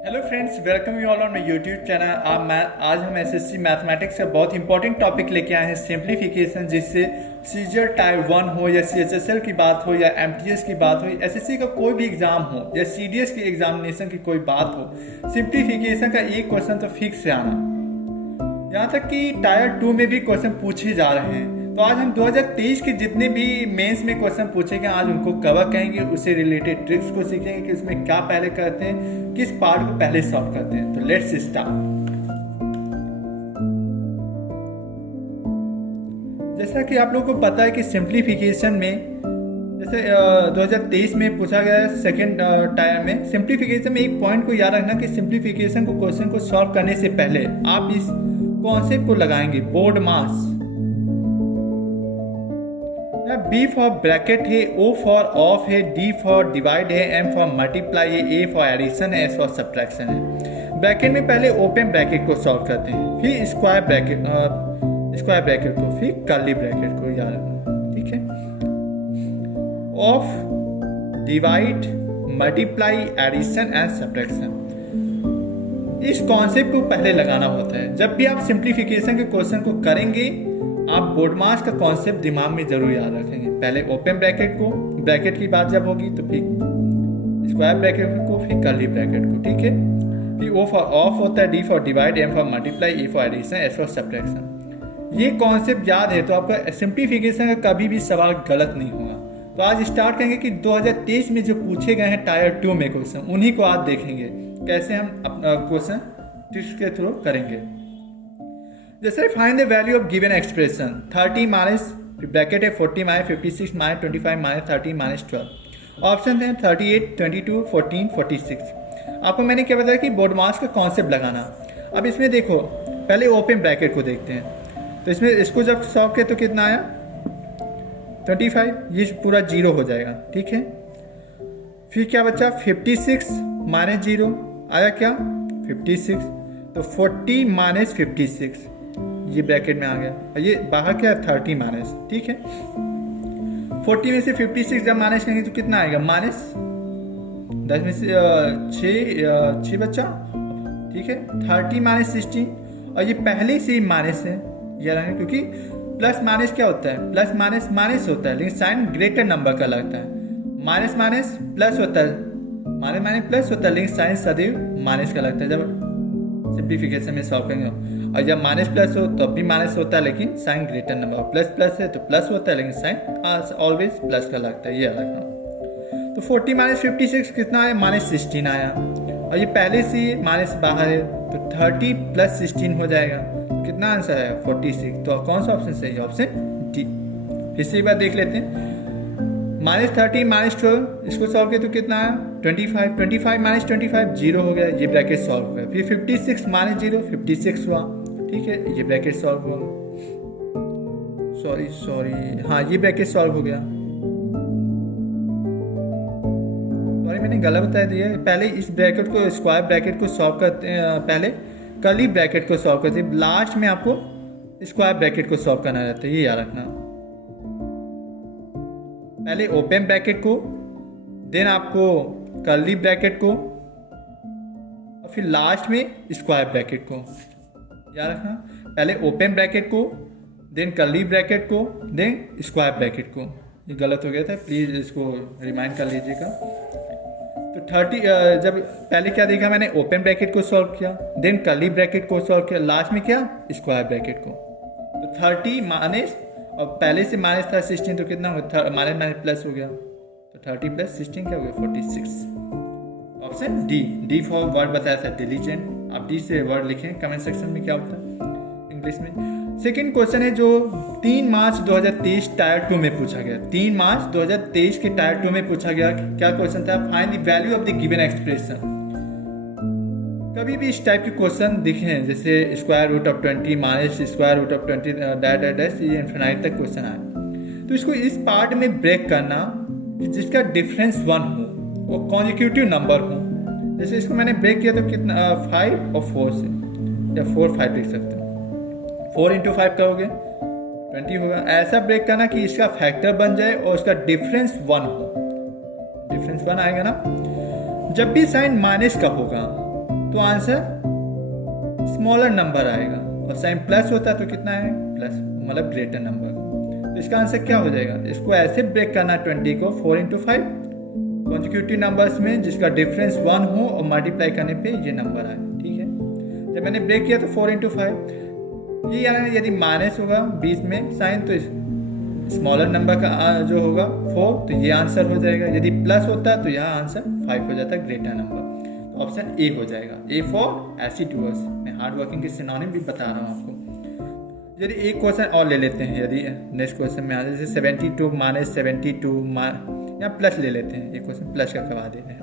Hello friends, welcome you all on my YouTube channel. आज हम SSC mathematics का बहुत इंपॉर्टेंट टॉपिक लेके आए हैं, सिंप्लीफिकेशन। जिससे सीजर टायर 1 हो या सीएचएसएल की बात हो या एमटीएस की बात हो, एसएससी का कोई भी एग्जाम हो या सीडीएस की एग्जामिनेशन की कोई बात हो, सिंप्लीफिकेशन का एक क्वेश्चन तो फिक्स से आना। यहाँ तक कि टायर 2 में भी क्वेश्चन पूछे जा रहे हैं। तो आज हम 2023 के जितने भी मेंस में क्वेश्चन पूछे गए आज उनको कवर करेंगे, उससे रिलेटेड ट्रिक्स को सीखेंगे कि उसमें क्या पहले करते हैं, किस पार्ट को पहले सॉल्व करते हैं। तो लेट्स स्टार्ट। जैसा कि आप लोगों को पता है कि सिंप्लीफिकेशन में जैसे 2023 में पूछा गया है सेकेंड टायर में, सिंप्लीफिकेशन में एक पॉइंट को याद रखना कि सिंप्लीफिकेशन को क्वेश्चन को सॉल्व करने से पहले आप इस कॉन्सेप्ट को लगाएंगे, BODMAS. B for bracket है, ओ फॉर ऑफ है, डी फॉर डिवाइड है, एम फॉर मल्टीप्लाई है, ए फॉर एडिशन है, एस फॉर सब्ट्रैक्शन है। ब्रैकेट में पहले ओपन ब्रैकेट को सॉल्व करते हैं, फिर स्क्वायर ब्रैकेट को, फिर कर्ली ब्रैकेट को याद रखना, ठीक है। Of, divide, multiply, addition and subtraction, इस कॉन्सेप्ट को पहले लगाना होता है। जब भी आप सिंप्लीफिकेशन के क्वेश्चन को करेंगे आप बोर्ड मास का कॉन्सेप्ट दिमाग में जरूर याद रखेंगे। पहले ओपन ब्रैकेट को, ब्रैकेट की बात जब होगी तो फिर स्क्वायर ब्रैकेट को, फिर कर्ली ब्रैकेट को, ठीक है। फिर ओ फॉर ऑफ होता है, D for divide, M for multiply, A for addition, S for subtraction. ये कॉन्सेप्ट याद है तो आपका सिंप्लीफिकेशन का कभी भी सवाल गलत नहीं होगा। तो आज स्टार्ट करेंगे कि 2023 में जो पूछे गए हैं टायर 2 में क्वेश्चन, उन्हीं को आज देखेंगे कैसे हम अपना क्वेश्चन ट्रिक्स के थ्रू करेंगे। जैसे find the value of given expression 30 minus bracket है 40 minus 56 minus 25 minus 30 minus 12। Option है 38, 22, 14, 46। आपको मैंने क्या बताया कि बोर्ड मास का कॉन्सेप्ट लगाना। अब इसमें देखो, पहले ओपन ब्रैकेट को देखते हैं। तो इसमें इसको जब सॉल्व किया तो कितना आया 25, ये पूरा जीरो हो जाएगा, ठीक है। फिर क्या बचा 56 माइनस 0 आया क्या 56, तो 40 माइनस 56 ये ब्रैकेट में आ गया, और ये बाहर क्या 30 माइनस, ठीक है। 40 में से 56 जब माइनस करेंगे तो कितना आएगा माइनस 10 में से 6 बच्चा, ठीक है। 30 माइनस 16, और ये पहले से ही माइनस है यार, क्योंकि प्लस माइनस क्या होता है, प्लस माइनस माइनस होता है लेकिन साइन ग्रेटर नंबर का लगता है। माइनस माइनस प्लस होता है, माइनस माइनस प्लस होता है लेकिन साइन सदैव माइनस का लगता है जब सिंप्लीफिकेशन में सॉल्व करेंगे। और जब माइनस प्लस हो तब भी माइनस होता है लेकिन sign greater number, plus plus है तो प्लस होता है लेकिन साइन ऑलवेज प्लस का लगता है, ये अलग। तो 40 माइनस 56 कितना आया माइनस 16 आया, और ये पहले से माइनस बाहर है तो 30 प्लस 16 हो जाएगा। तो कितना आंसर आया 46। तो कौन सा ऑप्शन सही है, ऑप्शन डी। फिर से एक बार देख लेते हैं, माइनस 30 माइनस 12, इसको सॉल्व किया तो कितना आया 25, 25 माइनस 25 जीरो हो गया, ये ब्रैकेट सॉल्व हो गया। फिर 56 माइनस 0 56 हुआ, ठीक है, ये ब्रैकेट सॉल्व हुआ। सॉरी हाँ, ये ब्रैकेट सॉल्व हो गया। सॉरी मैंने गलत बता दिया, पहले इस ब्रैकेट को स्क्वायर ब्रैकेट को सॉल्व करते हैं, पहले कर्ली ब्रैकेट को सॉल्व करते हैं, लास्ट में आपको स्क्वायर ब्रैकेट को सॉल्व करना रहता है, ये याद रखना। पहले ओपन ब्रैकेट को, देन आपको कर्ली ब्रैकेट को, और फिर लास्ट में स्क्वायर ब्रैकेट को याद रखना। पहले ओपन ब्रैकेट को, देन कर्ली ब्रैकेट को, देन स्क्वायर ब्रैकेट को। ये गलत हो गया था, प्लीज़ इसको रिमाइंड कर लीजिएगा। तो 30 जब पहले क्या देखा मैंने, ओपन ब्रैकेट को सॉल्व किया, देन कर्ली ब्रैकेट को सॉल्व किया, लास्ट में क्या स्क्वायर ब्रैकेट को। तो 30 माइनस, और पहले से माइनस था 16 तो कितना होगा माइनस माइनस प्लस हो गया, तो 30 प्लस 16 क्या हो गया 46। Option D, D for word बताया था डिलीजेंट। आप डी से वर्ड लिखें कमेंट सेक्शन में क्या होता है इंग्लिश में। सेकंड क्वेश्चन है जो 3 मार्च 2023 टायर 2 में पूछा गया। 3 मार्च 2023 के टायर 2 में पूछा गया, क्या क्वेश्चन था, find the value of the given expression. कभी भी इस टाइप के क्वेश्चन दिखे हैं जैसे square root of 20 minus square root of 20 dash ये इन्फिनाइट तक क्वेश्चन आए, तो इसको इस पार्ट में ब्रेक करना जिसका डिफरेंस 1 हो, वो कॉन्जिक्यूटिव नंबर हो। जैसे इसको मैंने ब्रेक किया तो कितना 5 और 4 से, या 4 5 लिख सकते हो, 4 इंटू 5 करोगे 20 होगा। ऐसा ब्रेक करना कि इसका फैक्टर बन जाए और उसका डिफरेंस 1 हो, डिफरेंस 1 आएगा ना। जब भी साइन माइनस का होगा तो आंसर स्मॉलर नंबर आएगा, और साइन प्लस होता तो कितना है, प्लस, मतलब ग्रेटर नंबर। तो इसका आंसर क्या हो जाएगा, इसको ऐसे ब्रेक करना 20 को 4 इंटू 5 कॉन्जिक्यूटिव नंबर्स में जिसका डिफरेंस 1 हो और मल्टीप्लाई करने पे ये नंबर आए। ठीक है, जब मैंने ब्रेक किया तो 4 इंटू 5, ये यानी यदि माइनस होगा बीच में साइन तो स्मॉलर नंबर का जो होगा 4, तो ये आंसर हो जाएगा। यदि प्लस होता तो यहाँ आंसर 5 हो जाता, ग्रेटर नंबर। तो ऑप्शन ए हो जाएगा, ए फॉर एसिडुअस। मैं हार्ड वर्किंग के सिनोनिम भी बता रहा हूँ आपको। यदि एक क्वेश्चन और ले लेते हैं, यदि नेक्स्ट क्वेश्चन में आ जाए, जैसे 72 माइनस 72 या प्लस ले लेते हैं, एक क्वेश्चन प्लस का करवा देते हैं,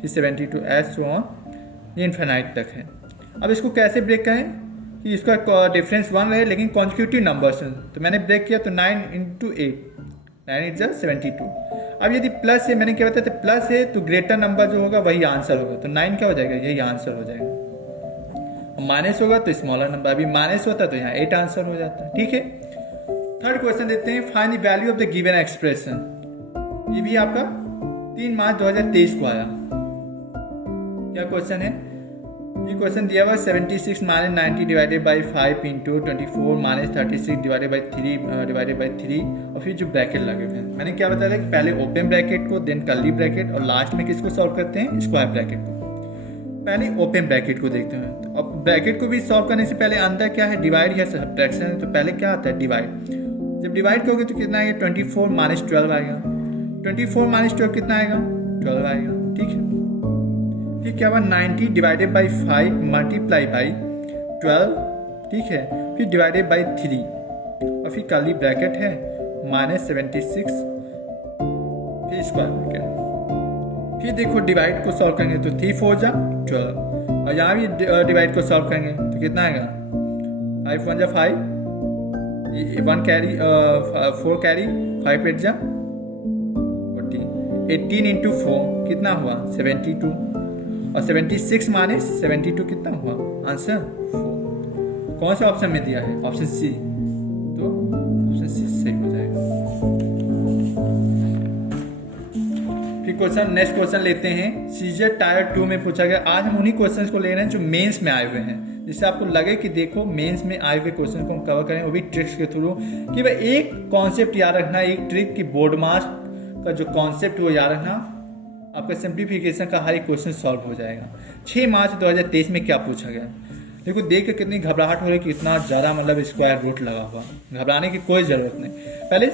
फिर 72 एस ऑन ये इन्फिनाइट तक है। अब इसको कैसे ब्रेक करें कि इसका डिफरेंस 1 रहे लेकिन कॉन्जिक्यूटिव नंबर्स हैं। तो मैंने ब्रेक किया तो 9 इंटू 8, 9 8 72। अब यदि प्लस है, मैंने क्या बताया था, प्लस है तो ग्रेटर नंबर जो होगा वही आंसर होगा, तो 9 क्या हो जाएगा, यही आंसर हो जाएगा। और माइनस होगा तो स्मॉलर नंबर, अभी माइनस होता तो यहाँ 8 आंसर हो जाता है। ठीक है, थर्ड क्वेश्चन देते हैं, find the value of the given expression. ये भी आपका 3 मार्च 2023 को आया। क्या क्वेश्चन है, ये क्वेश्चन दिया हुआ 76 minus 90 divided by 5 into 24 minus 36 divided by 3 और फिर जो ब्रैकेट लगे हुए हैं। मैंने क्या बताया था कि पहले ओपन ब्रैकेट को, देन कर्ली ब्रैकेट, और लास्ट में किसको सॉल्व करते हैं, स्क्वायर ब्रैकेट को। पहले ओपन ब्रैकेट को देखते हैं। तो अब ब्रैकेट को भी सॉल्व करने से पहले अंदर क्या है, डिवाइड या सब्ट्रैक्शन है। तो पहले क्या आता है, डिवाइड। जब डिवाइड करोगे तो कितना आएगा, 24 माइनस 12 आएगा। 24 माइनस 12 कितना आएगा, 12 आएगा। ठीक है, फिर क्या हुआ, 90 डिवाइडेड बाई 5 मल्टीप्लाई बाई 12। ठीक है, फिर डिवाइडेड बाई 3 और फिर कर्ली ब्रैकेट है माइनस 76, फिर स्क्वायर ब्रैकेट। फिर देखो डिवाइड को सॉल्व करेंगे तो 3 4 जा 12, और यहाँ भी डिवाइड को सॉल्व करेंगे तो कितना आएगा, 5 1 जा 5, 1 कैरी 4 कैरी 5 8 जा 40, 18 इंटू 4 कितना हुआ, 72, और 76 माइनस 72 कितना हुआ, आंसर 4। कौन सा ऑप्शन में दिया है, ऑप्शन सी। तो ऑप्शन सी सही हो जाएगा। फिर क्वेश्चन, नेक्स्ट क्वेश्चन लेते हैं, सीजर टायर 2 में पूछा गया। आज हम उन्हीं क्वेश्चंस को ले रहे हैं जो मेंस में आए हुए हैं, जिससे आपको लगे कि देखो मेंस में आए हुए क्वेश्चन को हम कवर करें, वो भी ट्रिक्स के थ्रू। कि भाई एक कॉन्सेप्ट याद रखना, एक ट्रिक की बोर्ड मास का जो कॉन्सेप्ट वो याद रखना, आपका सिंप्लीफिकेशन का हर एक क्वेश्चन सॉल्व हो जाएगा। 6 मार्च 2023 में क्या पूछा गया, देखो देख के कितनी घबराहट हो रही कि इतना ज़्यादा मतलब स्क्वायर रूट लगा हुआ। घबराने की कोई ज़रूरत नहीं, पहले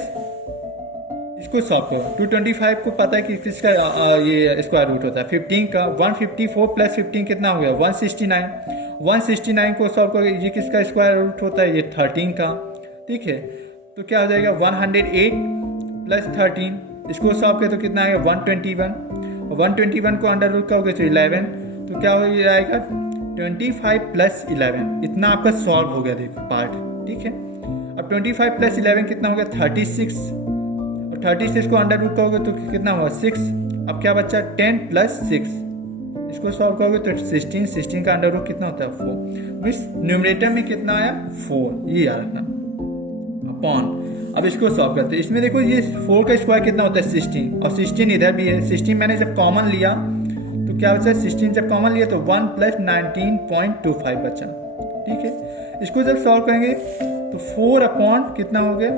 इसको सॉल्व करो। 225 को पता है कि किसका ये स्क्वायर रूट होता है, 15 का। 154 प्लस 15 कितना हो गया, 169। 169 को सॉल्व करो, ये किसका स्क्वायर रूट होता है, ये 13 का। ठीक है, तो क्या हो जाएगा, 108 प्लस 13, इसको सॉल्व करें तो कितना आएगा, 121। 121 को अंडर रूट करोगे तो 11, तो क्या हो जाएगा, 25 प्लस 11। इतना आपका सॉल्व हो गया देखो पार्ट। ठीक है, अब 25 प्लस 11 कितना हो गया, 36, और 36 को अंडर रूट करोगे तो कितना हुआ, 6। अब क्या बच्चा, 10 प्लस 6, इसको सॉल्व करोगे तो 16, 16 का अंडर रूट कितना होता है, 4। इस न्यूमरेटर में कितना आया, 4, ये याद रखना, अपॉन। अब इसको सॉल्व करते हैं, इसमें देखो ये 4 का स्क्वायर कितना होता है, 16, और 16 इधर भी है। 16 मैंने जब कॉमन लिया तो क्या बचा, 16 जब कॉमन लिया तो 1 प्लस 19.25 बचा। ठीक है, इसको जब सॉल्व करेंगे तो 4 अपॉन कितना हो गया,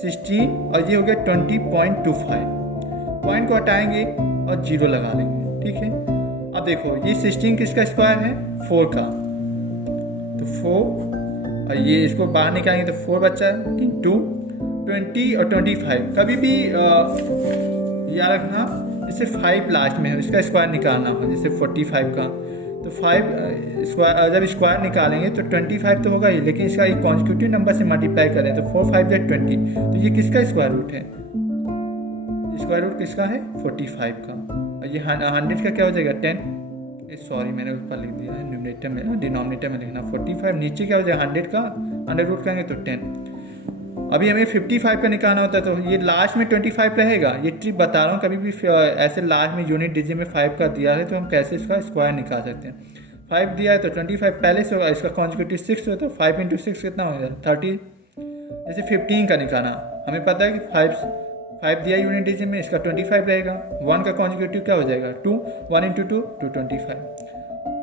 16, और ये हो गया 20.25। पॉइंट को हटाएंगे और 0 लगा लेंगे। ठीक है, अब देखो ये 16 किसका स्क्वायर है, 4 का, तो 4, और ये इसको बाहर निकालेंगे तो 4 बचा है, इंटू 20 और 25। कभी भी याद रखना जैसे 5 लास्ट में है, इसका स्क्वायर निकालना हो, जैसे 45 का, तो 5 स्क्वायर, जब स्क्वायर निकालेंगे तो 25 तो होगा ही, लेकिन इसका एक कॉन्जिक्यूटिव नंबर से मल्टीप्लाई करें तो 4 5 या 20, तो ये किसका स्क्वायर रूट है, स्क्वायर रूट किसका है, 45 का। और ये 100 का क्या हो जाएगा, 10। सॉरी मैंने ऊपर लिख दिया है, न्यूमरेटर में, डिनोमिनेटर में लिखना 45, नीचे क्या हो जाएगा, 100 का अंडर रूट करेंगे तो 10। अभी हमें 55 का निकालना होता है, तो ये लास्ट में 25 रहेगा। ये ट्रिक बता रहा हूँ, कभी भी ऐसे लास्ट में यूनिट डिजिट में 5 का दिया है तो हम कैसे इसका स्क्वायर निकाल सकते हैं। 5 दिया है तो 25 पहले से होगा, इसका कॉन्जिक्यूटिव 6 हो तो 5 इंटू 6 कितना हो जाए, 30। जैसे 15 का निकालना, हमें पता है कि 5 दिया यूनिट डिजिट में, इसका 25 रहेगा। 1 का कॉन्जिक्यूटिव क्या हो जाएगा, 2, 1 इंटू 2 225।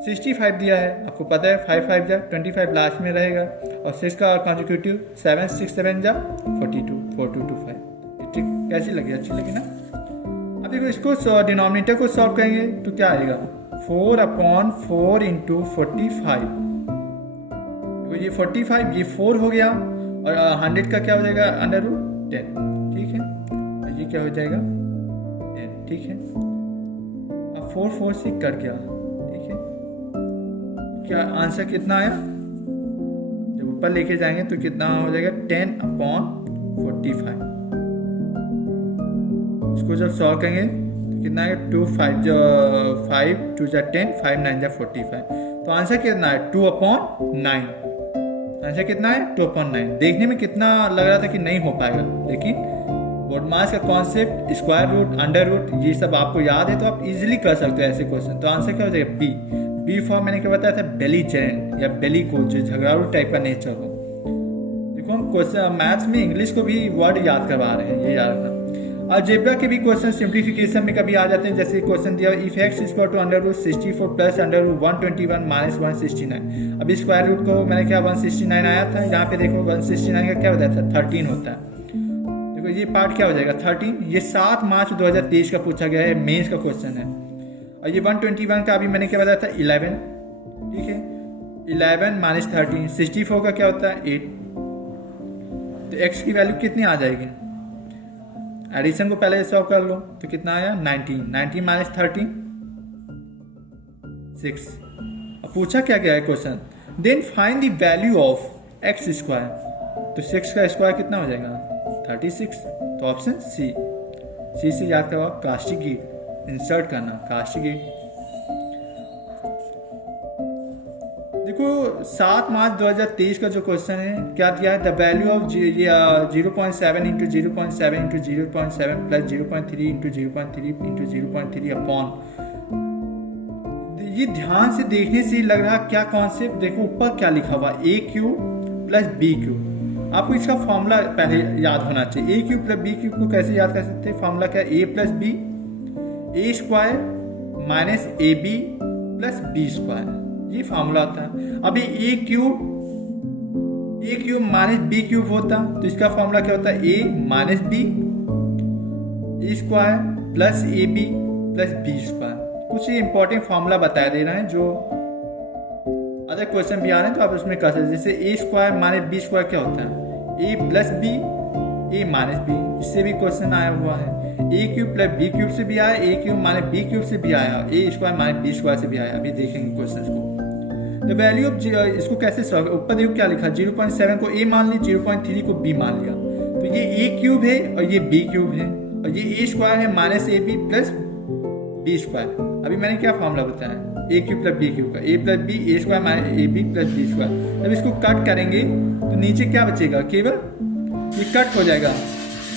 65 दिया है, आपको पता है 5 5 जा 25 लास्ट में रहेगा, और 6 का कॉन्जिक्यूटिव 7 6 7 जा 42 4 2 2 5। ठीक, कैसी लगी? अच्छी लगी ना? अब देखो इसको डिनोमिनेटर को सॉल्व करेंगे तो क्या आएगा, 4/4 इंटू 45। तो ये 45 ये 4 हो गया, और 100 का क्या हो जाएगा, √10। ठीक है, और ये क्या हो जाएगा 10। ठीक है, अब 4 4 से कट गया। ठीक है, क्या आंसर कितना आया, जब ऊपर लेके जाएंगे तो कितना हो जाएगा 10/45। इसको जब सॉल्व करेंगे तो कितना आएगा 2 5 2 जा 10 5 9 जा 45। तो आंसर कितना है 2/9। आंसर कितना है 2/9। देखने में कितना लग रहा था कि नहीं हो पाएगा, लेकिन बोडमास का concept, square root, under root, ये सब आपको याद है तो आप इजीली कर सकते हो ऐसे क्वेश्चन। तो आंसर क्या हो जाएगा बी फॉर्म। मैंने क्या बताया था, बेलीजेरेंट या बेली को, जो झगड़ालू टाइप का नेचर हो। देखो हम क्वेश्चन मैथ्स में इंग्लिश को भी वर्ड याद करवा रहे हैं, ये याद रखना। अलजेब्रा के भी क्वेश्चन सिंप्लीफिकेशन में कभी आ जाते हैं, जैसे क्वेश्चन दिया if x equal to √64 plus √121 minus 169। अभी स्क्वायर रूट को मैंने क्या 169 आया था, यहाँ पे देखो 169 का क्या बताया था 13 होता है। देखो ये पार्ट क्या हो जाएगा 13। ये 7 मार्च 2023 का पूछा गया है, मेंस का क्वेश्चन है। और ये 121 का अभी मैंने क्या बताया था 11। ठीक है, 11 माइनस 13, 64 का क्या होता है 8। तो x की वैल्यू कितनी आ जाएगी, एडिशन को पहले सॉल्व कर लो तो कितना आया 19 माइनस 13 6। अब पूछा क्या गया है question, then find the value of x square. तो 6 का स्क्वायर कितना हो जाएगा 36। तो ऑप्शन सी से याद करवा कास्टिगेट, इंसर्ट करना कास्टिगेट। देखो 7 मार्च 2023 का जो क्वेश्चन है क्या दिया है, the value of 0.7 into 0.7 into 0.7 plus 0.3 into 0.3 into 0.3 upon. ये ध्यान से देखने से लग रहा क्या कॉन्सेप्ट, देखो ऊपर क्या लिखा हुआ a cube plus b cube. आपको इसका फॉर्मूला पहले याद होना चाहिए। a cube plus b cube को कैसे याद कर सकते हैं, फॉर्मूला क्या है a plus B, a square minus A B plus B square, ये फॉर्मूला आता है। अभी A cube minus B cube होता तो इसका फॉर्मूला क्या होता है a minus B, A square plus A B plus B square. कुछ इंपॉर्टेंट फॉर्मूला बताया दे रहे हैं, जो अदर क्वेश्चन भी आ रहे हैं तो आप उसमें कर सकते। जैसे ए स्क्वायर माइनस बी स्क्वायर क्या होता है ए प्लस बी, ए माइनस बी, इससे भी क्वेश्चन आया हुआ है। ए क्यूब प्लस बी क्यूब से भी आया, ए क्यूब माइनस बी क्यूब से भी आया, ए स्क्वायर माइनस बी स्क्वायर से भी आया। अभी देखेंगे क्वेश्चन को। द वैल्यू ऑफ इसको कैसे सॉल्व, ऊपर देखो क्या लिखा 0.7 को a मान ली, 0.3 को b मान लिया। तो ये a क्यूब है और ये b क्यूब है, और ये a स्क्वायर है minus A B plus B square. अभी मैंने क्या फॉर्मूला बताया a cube plus b cube का, a plus B, A square minus A B plus B square. जब इसको कट करेंगे तो नीचे क्या बचेगा, केवल ये कट हो जाएगा।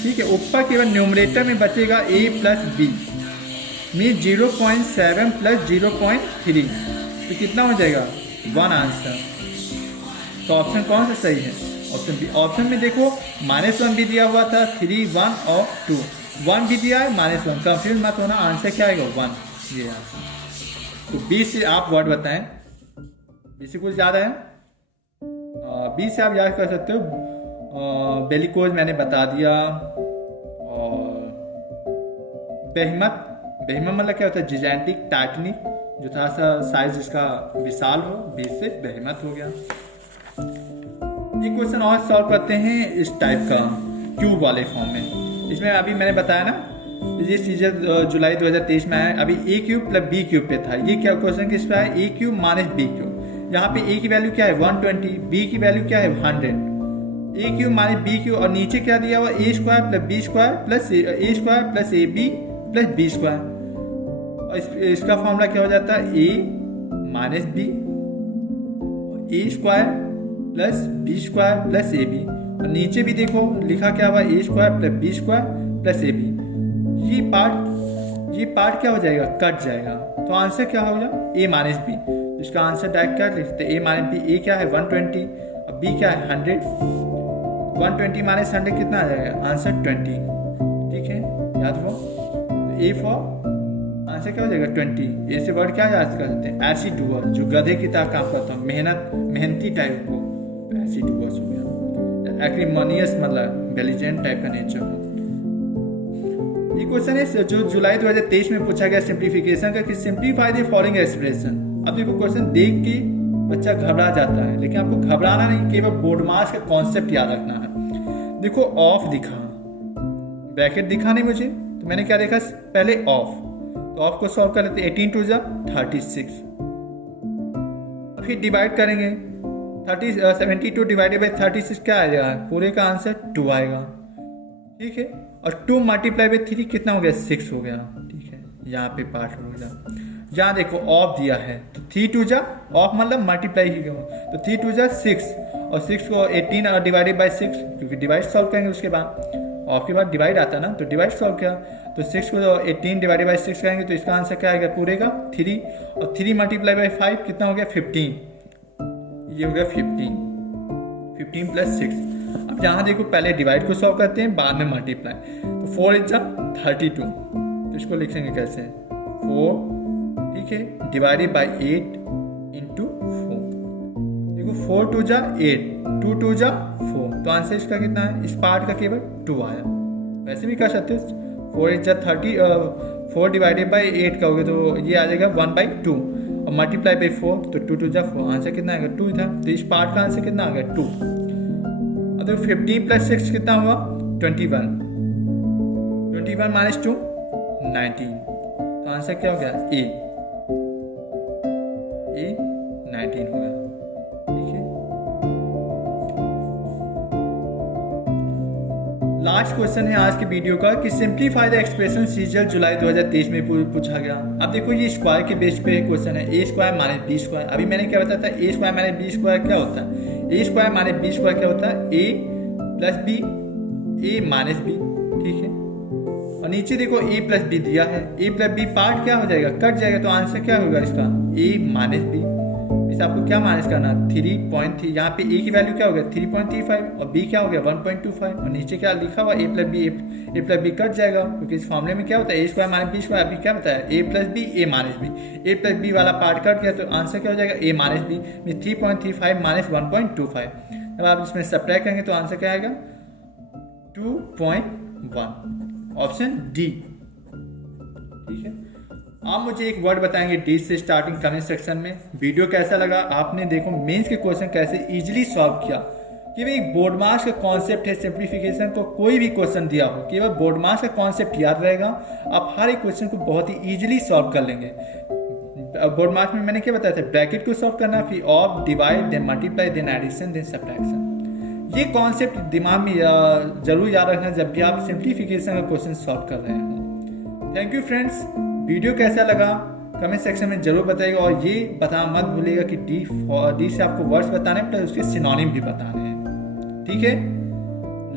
ठीक है, ऊपर केवल न्यूमरेटर में बचेगा a plus B mean 0.7 plus 0.3, तो कितना हो जाएगा 1 आंसर। तो ऑप्शन कौन सा सही है, ऑप्शन बी। ऑप्शन में देखो -1 भी दिया हुआ था, 3 1 और 2, 1 भी दिया है -1, कंफ्यूज मत होना, आंसर क्या आएगा 1। ये तो बी से आप वर्ड बताएं, बी से कुछ याद है, बी से आप याद कर सकते हो। बेलिकोज मैंने बता दिया, और बेहिमत मतलब क्या होता है जिजैंटिक टाइटनिक, जो थोड़ा सा साइज इसका विशाल हो, बीच से बेहिमत हो गया। ये क्वेश्चन और सॉल्व करते हैं इस टाइप का क्यूब वाले फॉर्म में। इसमें अभी मैंने बताया ना, ये सीजन जुलाई 2023 में आया। अभी a cube plus b cube पे था, ये क्या क्वेश्चन किस पे है a cube minus b cube. यहाँ पे a की वैल्यू क्या है 120, b की वैल्यू क्या है 100, a cube minus b cube, और नीचे क्या दिया हुआ a square plus b square plus a square plus A B plus B square. इसका फॉर्मूला क्या हो जाता है a minus B, A square plus B square plus A B, और नीचे भी देखो लिखा क्या हुआ a square plus B square plus A B. ये पार्ट क्या हो जाएगा, कट जाएगा। तो आंसर क्या होगा a माइनस बी। तो इसका आंसर डायरेक्ट क्या लिखते हैं a माइनस बी। a क्या है 120 और b क्या है 100। 120 माइनस 100 कितना आ जाएगा, आंसर 20। ठीक है, याद हुआ। तो a फॉर आंसर क्या हो जाएगा 20। ए से वर्ड क्या याद कर सकते हैं, एसिडुअस, जो गधे की तरह काम करता हूँ, मेहनती टाइप को, एसिडुअस हो गया। एक्रिमोनियस मतलब बेलिजेंट टाइप का नेचर हो। ये क्वेश्चन है जो जुलाई 2023 में पूछा गया सिंप्लीफिकेशन का, कि सिंप्लीफाई द फॉलोइंग एक्सप्रेशन। अब देखो क्वेश्चन देख के बच्चा घबरा जाता है, लेकिन आपको घबराना नहीं, केवल बोर्ड मास का कॉन्सेप्ट याद रखना है। देखो ऑफ दिखा, ब्रैकेट दिखा नहीं मुझे, तो मैंने क्या देखा पहले ऑफ, तो ऑफ को सॉल्व कर लेते हैं। 18 2 36, फिर डिवाइड करेंगे 72 डिवाइडेड बाई 36 क्या आएगा, पूरे का आंसर 2 आएगा। ठीक है, और 2 मल्टीप्लाई बाई 3 कितना हो गया, 6 हो गया। ठीक है, यहाँ पे पार्ट हो गया। जहाँ देखो ऑफ दिया है तो 3 2 ऑफ मतलब मल्टीप्लाई ही क्यों, तो 3 2 6, और 6 को 18 डिवाइडेड बाई 6, क्योंकि डिवाइड सॉल्व करेंगे उसके बाद, ऑफ के बाद डिवाइड आता ना, तो डिवाइड सॉल्व किया, तो 6 को 18 डिवाइडेड बाई 6 करेंगे तो इसका आंसर क्या आएगा, पूरे का 3, और 3 मल्टीप्लाई बाई 5 कितना हो गया 15, ये हो गया 15 प्लस 6। अब यहाँ देखो पहले डिवाइड को सॉल्व करते हैं, बाद में मल्टीप्लाई, तो 4 इज 32, तो इसको लिखेंगे कैसे 4, ठीक है, डिवाइडेड बाई 8 इंटू 4। देखो 4 2 8, 2 2 4, तो आंसर इसका कितना है, इस पार्ट का केवल 2 आया। वैसे भी कर सकते हो, 4 इज 30, 4 डिवाइडेड बाई 8 का हो गया, तो ये आ जाएगा 1/2, और मल्टीप्लाई बाई 4, तो 2 2 4, आंसर कितना आएगा 2 था, तो इस पार्ट का आंसर कितना आ गया 2। अब देखो 15 प्लस 6 कितना हुआ 21, 21 माइनस 2 19, तो आंसर क्या हो गया ए 19 हो गया। ठीक है, लास्ट क्वेश्चन है आज के वीडियो का, कि सिंप्लीफाई द एक्सप्रेशन सीजल जुलाई 2023 में पूछा गया। अब देखो ये स्क्वायर के बेस पे क्वेश्चन है, ए स्क्वायर माइनस बी स्क्वायर। अभी मैंने क्या बताया था, ए स्क्वायर माइनस बी स्क्वायर क्या होता है, ए स्क्वायर माइनस बी स्क्वायर क्या होता है, ए प्लस बी, ए माइनस बी। ठीक है, और नीचे देखो ए प्लस बी दिया है, ए प्लस बी पार्ट क्या हो जाएगा, कट जाएगा, तो आंसर क्या होगा इसका ए माइनस बी। इस आपको क्या माइनस करना, 3.3, यहाँ पे ए की वैल्यू क्या हो गया 3.35, और बी क्या हो गया 1.25, और नीचे क्या लिखा हुआ ए प्लस बी कट जाएगा, क्योंकि इस फॉर्मूले में क्या होता है ए स्क्वायर माइनस बी स्क्वायर। अभी क्या बताया ए प्लस बी, ए माइनस बी, ए प्लस बी वाला पार्ट कट गया, तो आंसर क्या हो जाएगा ए माइनस बी, 3.35 माइनस 1.25। अब आप इसमें सब्ट्रैक्ट करेंगे तो आंसर क्या आएगा 2.1, ऑप्शन डी। ठीक है, आप मुझे एक वर्ड बताएंगे डी से स्टार्टिंग कमेंट सेक्शन में। वीडियो कैसा लगा, आपने देखो मेंस के क्वेश्चन कैसे इजीली सॉल्व किया। केवल एक बोर्ड मार्क्स का कॉन्सेप्ट है, सिंप्लीफिकेशन को कोई भी क्वेश्चन दिया हो, केवल बोर्ड मार्क्स का कॉन्सेप्ट याद रहेगा, आप हर एक क्वेश्चन को बहुत ही इजीली सॉल्व कर लेंगे। बोर्ड मार्क्स में मैंने क्या बताया था, ब्रैकेट को सॉल्व करना, फिर of, divide, then multiply, then addition, then subtraction. ये कॉन्सेप्ट दिमाग में जरूर याद रखना जब भी आप सिंप्लीफिकेशन का क्वेश्चन सॉल्व कर रहे हो। थैंक यू फ्रेंड्स, वीडियो कैसा लगा कमेंट सेक्शन में जरूर बताइएगा, और ये बताना मत भूलिएगा कि डी से आपको वर्ड्स बताने हैं, प्लस उसके सिनोनिम भी बताने हैं। ठीक है,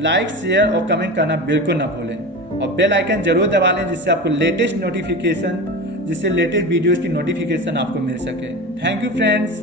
लाइक, शेयर और कमेंट करना बिल्कुल ना भूलें, और बेल आइकन जरूर दबा लें, जिससे आपको लेटेस्ट वीडियोस की नोटिफिकेशन आपको मिल सके। Thank you friends.